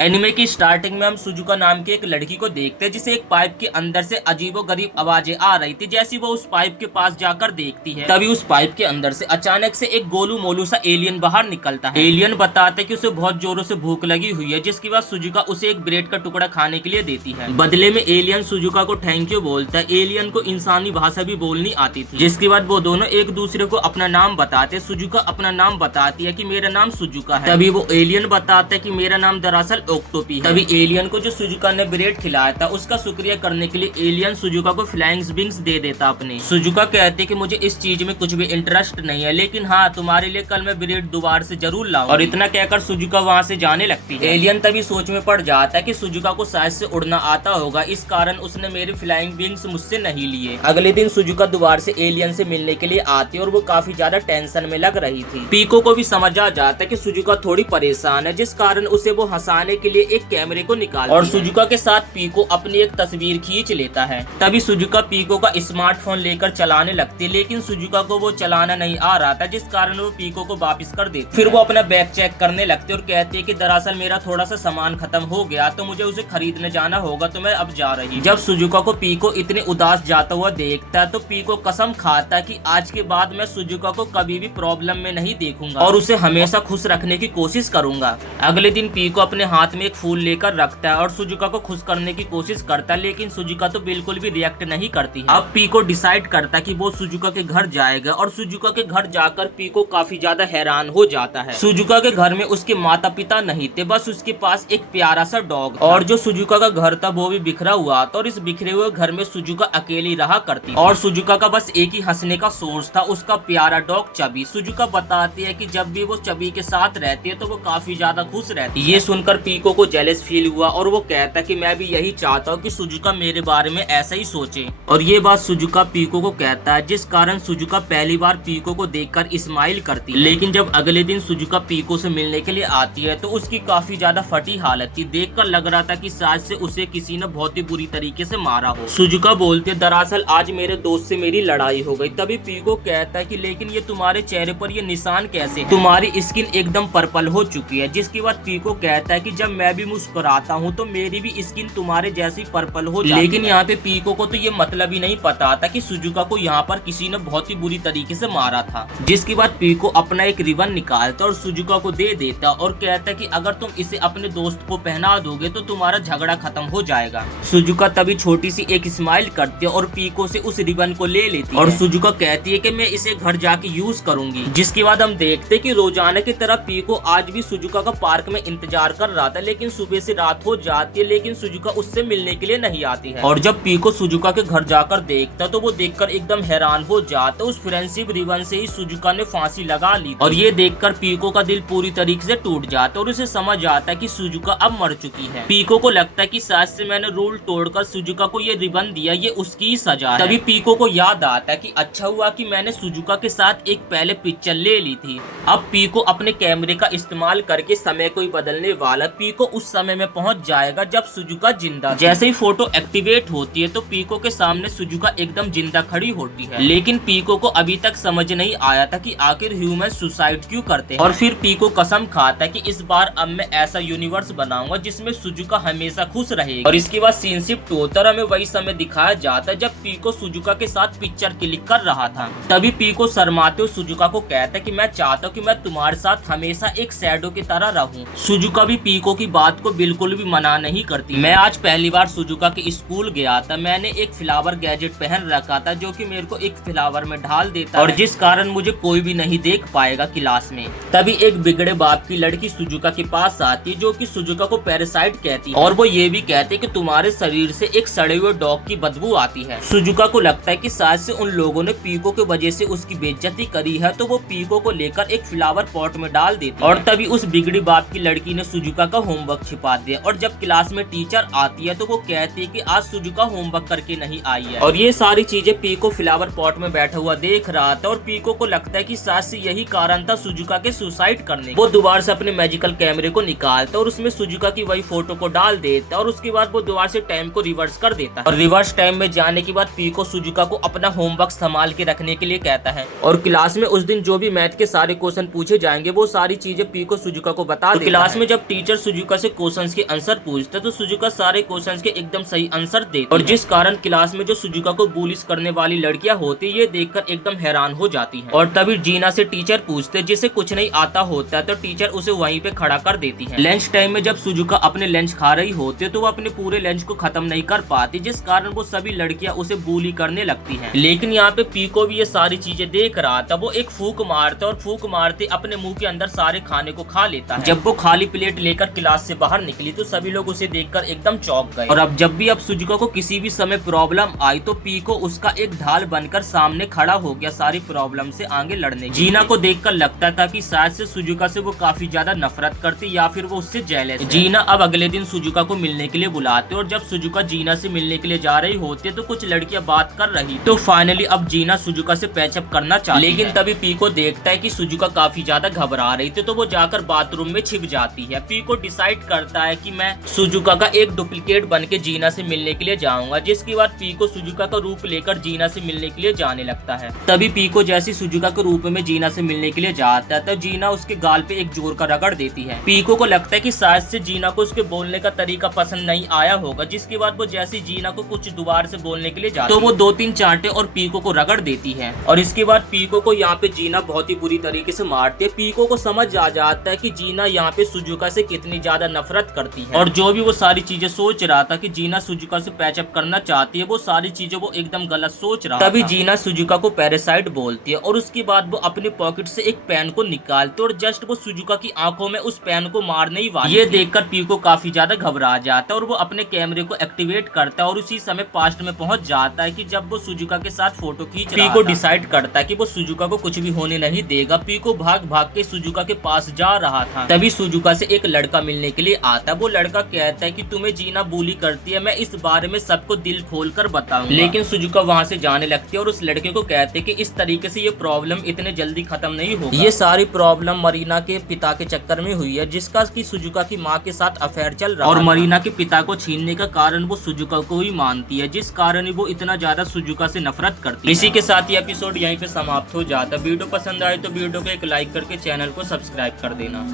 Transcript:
Anime की starting में हम सुजुका नाम की एक लड़की को देखते हैं जिसे एक पाइप के अंदर से अजीबोगरीब आवाजें आ रही थी। जैसी वो उस पाइप के पास जाकर देखती है तभी उस पाइप के अंदर से अचानक से एक गोलू मोलू सा एलियन बाहर निकलता है। एलियन बताते कि उसे बहुत जोरों से भूख लगी हुई है, जिसके बाद सुजुका उसे एक ब्रेड का टुकड़ा खाने के लिए देती है। बदले में एलियन सुजुका को थैंक यू बोलता है। एलियन को इंसानी भाषा भी बोलनी आती थी, जिसके बाद वो दोनों एक दूसरे को अपना नाम बताते। सुजुका अपना नाम बताती है कि मेरा नाम सुजुका है। तभी वो एलियन बताता है कि मेरा नाम दरअसल ऑक्टोपी है। तभी एलियन को जो सुजुका ने ब्रेड खिलाया था उसका शुक्रिया करने के लिए एलियन सुजुका को फ्लाइंग विंग्स दे देता अपने। सुजुका कहते कि मुझे इस चीज में कुछ भी इंटरेस्ट नहीं है, लेकिन हाँ तुम्हारे लिए कल मैं ब्रेड दोबारा से जरूर लाऊं। और इतना कहकर सुजुका वहाँ से जाने लगती है। एलियन तभी सोच में पड़ जाता है कि सुजुका को शायद से उड़ना आता होगा, इस कारण उसने मेरी फ्लाइंग विंग्स मुझसे नहीं लिए। अगले दिन सुजुका दोबारा से एलियन से मिलने के लिए आती है और वो काफी ज्यादा टेंशन में लग रही थी। पीको को भी समझ आ जाता है कि सुजुका थोड़ी परेशान है, जिस कारण उसे वो हंसाने के लिए एक कैमरे को निकाल और सुजुका के साथ पीको अपनी एक तस्वीर खींच लेता है। तभी सुजुका पीको का स्मार्टफोन लेकर चलाने लगती है, लेकिन सुजुका को वो चलाना नहीं आ रहा था, जिस कारण वो पीको को वापस कर देती। फिर वो अपना बैग चेक करने लगती है और कहती है कि दरअसल मेरा थोड़ा सा सामान खत्म हो गया तो मुझे उसे खरीदने जाना होगा, तो मैं अब जा रही। जब सुजुका को पीको इतने उदास जाता हुआ देखता है तो पीको कसम खाता है कि आज के बाद मैं सुजुका को कभी भी प्रॉब्लम में नहीं देखूंगा और उसे हमेशा खुश रखने की कोशिश करूंगा। अगले दिन पीको अपने हाथ में एक फूल लेकर रखता है और सुजुका को खुश करने की कोशिश करता है, लेकिन सुजुका तो बिल्कुल भी रिएक्ट नहीं करती है। अब पीको डिसाइड करता है कि वो सुजुका के घर जाएगा और सुजुका के घर जाकर पीको काफी ज्यादा हैरान हो जाता है। सुजुका के घर में उसके माता पिता नहीं थे, बस उसके पास एक प्यारा सा डॉग और जो सुजुका का घर था वो भी बिखरा हुआ था और इस बिखरे हुए घर में सुजुका अकेली रहा करती और सुजुका का बस एक ही हंसने का सोर्स था, उसका प्यारा डॉग चबी। सुजुका बताती है कि जब भी वो चबी के साथ रहती है तो वो काफी ज्यादा खुश रहती है। ये सुनकर पीको को जेलस फील हुआ और वो कहता कि मैं भी यही चाहता हूँ कि सुजुका मेरे बारे में ऐसा ही सोचे। और ये बात सुजुका पीको को कहता है, जिस कारण सुजुका पहली बार पीको को देखकर स्माइल करती है। लेकिन जब अगले दिन सुजुका पीको से मिलने के लिए आती है तो उसकी काफी ज्यादा फटी हालत थी। देखकर लग रहा था कि शायद से उसे किसी ने बहुत ही बुरी तरीके से मारा हो। सुजुका बोलते दरअसल आज मेरे दोस्त से मेरी लड़ाई हो गई। तभी पीको कहता है कि लेकिन ये तुम्हारे चेहरे पर ये निशान कैसे? तुम्हारी स्किन एकदम पर्पल हो चुकी है। जिसके बाद पीको कहता है कि जब मैं भी मुस्कुराता हूँ तो मेरी भी स्किन तुम्हारे जैसी पर्पल हो जाती है। लेकिन यहाँ पे पीको को तो ये मतलब ही नहीं पता था कि सुजुका को यहाँ पर किसी ने बहुत ही बुरी तरीके से मारा था। जिसके बाद पीको अपना एक रिबन निकालता और सुजुका को दे देता और कहता कि अगर तुम इसे अपने दोस्त को पहना दोगे तो तुम्हारा झगड़ा खत्म हो जाएगा। सुजुका तभी छोटी सी एक स्माइल करती है और पीको से उस रिबन को ले लेती है और सुजुका कहती है कि मैं इसे घर जाके यूज करूंगी। जिसके बाद हम देखते कि रोजाना की तरह पीको आज भी सुजुका का पार्क में इंतजार कर रहा था, लेकिन सुबह से रात हो जाती है लेकिन सुजुका उससे मिलने के लिए नहीं आती है। और जब पीको सुजुका के घर जाकर देखता तो वो देखकर एकदम हैरान हो जाता। उस फ्रेंडशिप रिबन से ही सुजुका ने फांसी लगा ली और ये देखकर पीको का दिल पूरी तरीके से टूट जाता और उसे समझ आता है कि सुजुका अब मर चुकी है। पीको को लगता है कि शायद से मैंने रूल तोड़कर सुजुका को ये रिबन दिया, ये उसकी ही सजा है। तभी पीको को याद आता है कि अच्छा हुआ कि मैंने सुजुका के साथ एक पहले पिक्चर ले ली थी। अब पीको अपने कैमरे का इस्तेमाल करके समय को ही बदलने वाला। पीको उस समय में पहुंच जाएगा जब सुजुका जिंदा। जैसे ही फोटो एक्टिवेट होती है तो पीको के सामने सुजुका एकदम जिंदा खड़ी होती है, लेकिन पीको को अभी तक समझ नहीं आया था कि आखिर ह्यूमन सुसाइड क्यों करते हैं। और फिर पीको कसम खाता है कि इस बार अब मैं ऐसा यूनिवर्स बनाऊंगा जिसमें सुजुका हमेशा खुश रहेगी। और इसके बाद सीन शिफ्ट होता हमें वही समय दिखाया जाता है जब पीको सुजुका के साथ पिक्चर क्लिक कर रहा था। तभी पीको शर्माते हुए सुजुका को कहता है कि मैं चाहता हूँ कि मैं तुम्हारे साथ हमेशा एक शैडो की तरह रहूं। सुजुका भी पीको की बात को बिल्कुल भी मना नहीं करती। मैं आज पहली बार सुजुका के स्कूल गया था। मैंने एक फ्लावर गैजेट पहन रखा था जो कि मेरे को एक फ्लावर में ढाल देता और जिस कारण मुझे कोई भी नहीं देख पाएगा क्लास में। तभी एक बिगड़े बाप की लड़की सुजुका के पास आती है जो कि सुजुका को पैरासाइट कहती है और वो ये भी कहते कि तुम्हारे शरीर से एक सड़े हुए डॉग की बदबू आती है। सुजुका को लगता है कि शायद से उन लोगों ने पीको के वजह से उसकी बेइज्जती करी है, तो वो पीको को लेकर एक फ्लावर पॉट में डाल देती है। और तभी उस बिगड़ी बाप की लड़की ने सुजुका का होमवर्क छिपा दिया और जब क्लास में टीचर आती है तो वो कहती है कि आज सुजुका होमवर्क करके नहीं आई है। और ये सारी चीजें पीको फ्लावर पॉट में बैठा हुआ देख रहा था और पीको को लगता है कि शायद से यही कारण था सुजुका के सुसाइड करने। वो दोबारा से अपने मैजिकल कैमरे को निकालता और उसमें सुजुका की वही फोटो को डाल देता और उसके बाद वो दोबारा से टाइम को रिवर्स कर देता और रिवर्स टाइम में जाने के बाद पीको सुजुका को अपना होमवर्क संभाल के रखने के लिए कहता है। और क्लास में उस दिन जो भी मैथ के सारे क्वेश्चन पूछे जाएंगे वो सारी चीजें पीको सुजुका को बता देता है। क्लास में जब टीचर सुजुका से क्वेश्चंस के आंसर पूछता है तो सुजुका सारे क्वेश्चंस के एकदम सही आंसर देती और जिस कारण क्लास में जो सुजुका को बुलिस करने वाली लड़कियां होती ये देखकर एकदम हैरान हो जाती हैं। और तभी जीना से टीचर पूछते जिसे कुछ नहीं आता होता है तो टीचर उसे वहीं पे खड़ा कर देती है। लंच टाइम में जब सुजुका अपने लंच खा रही होती है तो वो अपने पूरे लंच को खत्म नहीं कर पाती जिस कारण वो सभी लड़कियां उसे बुली करने लगती हैं। लेकिन यहाँ पे पीको भी ये सारी चीजें देख रहा था। वो एक फूक मारता और फूक मारते अपने मुंह के अंदर सारे खाने को खा लेता है। जब वो खाली प्लेट लेकर क्लास से बाहर निकली तो सभी लोग उसे देखकर एकदम चौंक गए। और अब जब भी अब सुजुका को किसी भी समय प्रॉब्लम आई तो पीको उसका एक ढाल बनकर सामने खड़ा हो गया सारी प्रॉब्लम से आगे लड़ने। जीना को देखकर लगता था कि शायद से सुजुका से वो काफी ज्यादा नफरत करती या फिर वो उससे जेलस है। जीना अब अगले दिन सुजुका को मिलने के लिए बुलाते और जब सुजुका जीना से मिलने के लिए जा रही होती है तो कुछ लड़कियां बात कर रही तो फाइनली अब जीना सुजुका से पैचअप करना चाहती है। लेकिन तभी पीको देखता है कि सुजुका काफी ज्यादा घबरा रही थी तो वो जाकर बाथरूम में छिप जाती है। पीको डिसाइड करता है कि मैं सुजुका का एक डुप्लीकेट बन के जीना से मिलने के लिए जाऊंगा जिसके बाद पीको सुजुका का रूप लेकर जीना से मिलने के लिए जाने लगता है। तभी पीको जैसी सुजुका के रूप में जीना से मिलने के लिए जाता है तब जीना उसके गाल पे एक जोर का रगड़ देती है। पीको को लगता है कि शायद से जीना को उसके बोलने का तरीका पसंद नहीं आया होगा जिसके बाद वो जैसी जीना को कुछ दोबारा से बोलने के लिए जाती है तो वो 2-3 चांटे और पीको को रगड़ देती है। और इसके बाद पीको को यहाँ पे जीना बहुत ही बुरी तरीके से मारती है। पीको को समझ आ जाता है कि जीना यहाँ पे सुजुका से कितनी ज्यादा नफरत करती है और जो भी वो सारी चीजें सोच रहा था कि जीना सुजुका से पैचअप करना चाहती है वो सारी चीजें वो एकदम गलत सोच रहा। तभी जीना सुजुका को पैरासाइट बोलती है और उसके बाद वो अपने पॉकेट से एक पेन को निकालती है और जस्ट वो सुजुका की आंखों में उस पेन को मारने ही वाली। ये देखकर पीको काफी ज्यादा घबरा जाता है और वो अपने कैमरे को एक्टिवेट करता है और उसी समय पास्ट में पहुंच जाता है कि जब वो सुजुका के साथ फोटो खींच रहा था। पीको डिसाइड करता है कि वो सुजुका को कुछ भी होने नहीं देगा। पीको भाग भाग के सुजुका के पास जा रहा था तभी सुजुका से एक लड़का मिलने के लिए आता है। वो लड़का कहता है कि तुम्हें जीना बुली करती है, मैं इस बारे में सबको दिल खोल कर बताऊंगा। लेकिन सुजुका वहाँ से जाने लगती है और उस लड़के को कहते हैं कि इस तरीके से ये प्रॉब्लम इतने जल्दी खत्म नहीं होगा। ये सारी प्रॉब्लम मरीना के पिता के चक्कर में हुई है जिसका कि सुजुका की माँ के साथ अफेयर चल रहा है और मरीना के पिता को छीनने का कारण वो सुजुका को ही मानती है जिस कारण वो इतना ज्यादा सुजुका से नफरत करती है। इसी के साथ ये एपिसोड यहीं पे समाप्त हो जाता है। वीडियो पसंद आए तो वीडियो को एक लाइक करके चैनल को सब्सक्राइब कर देना।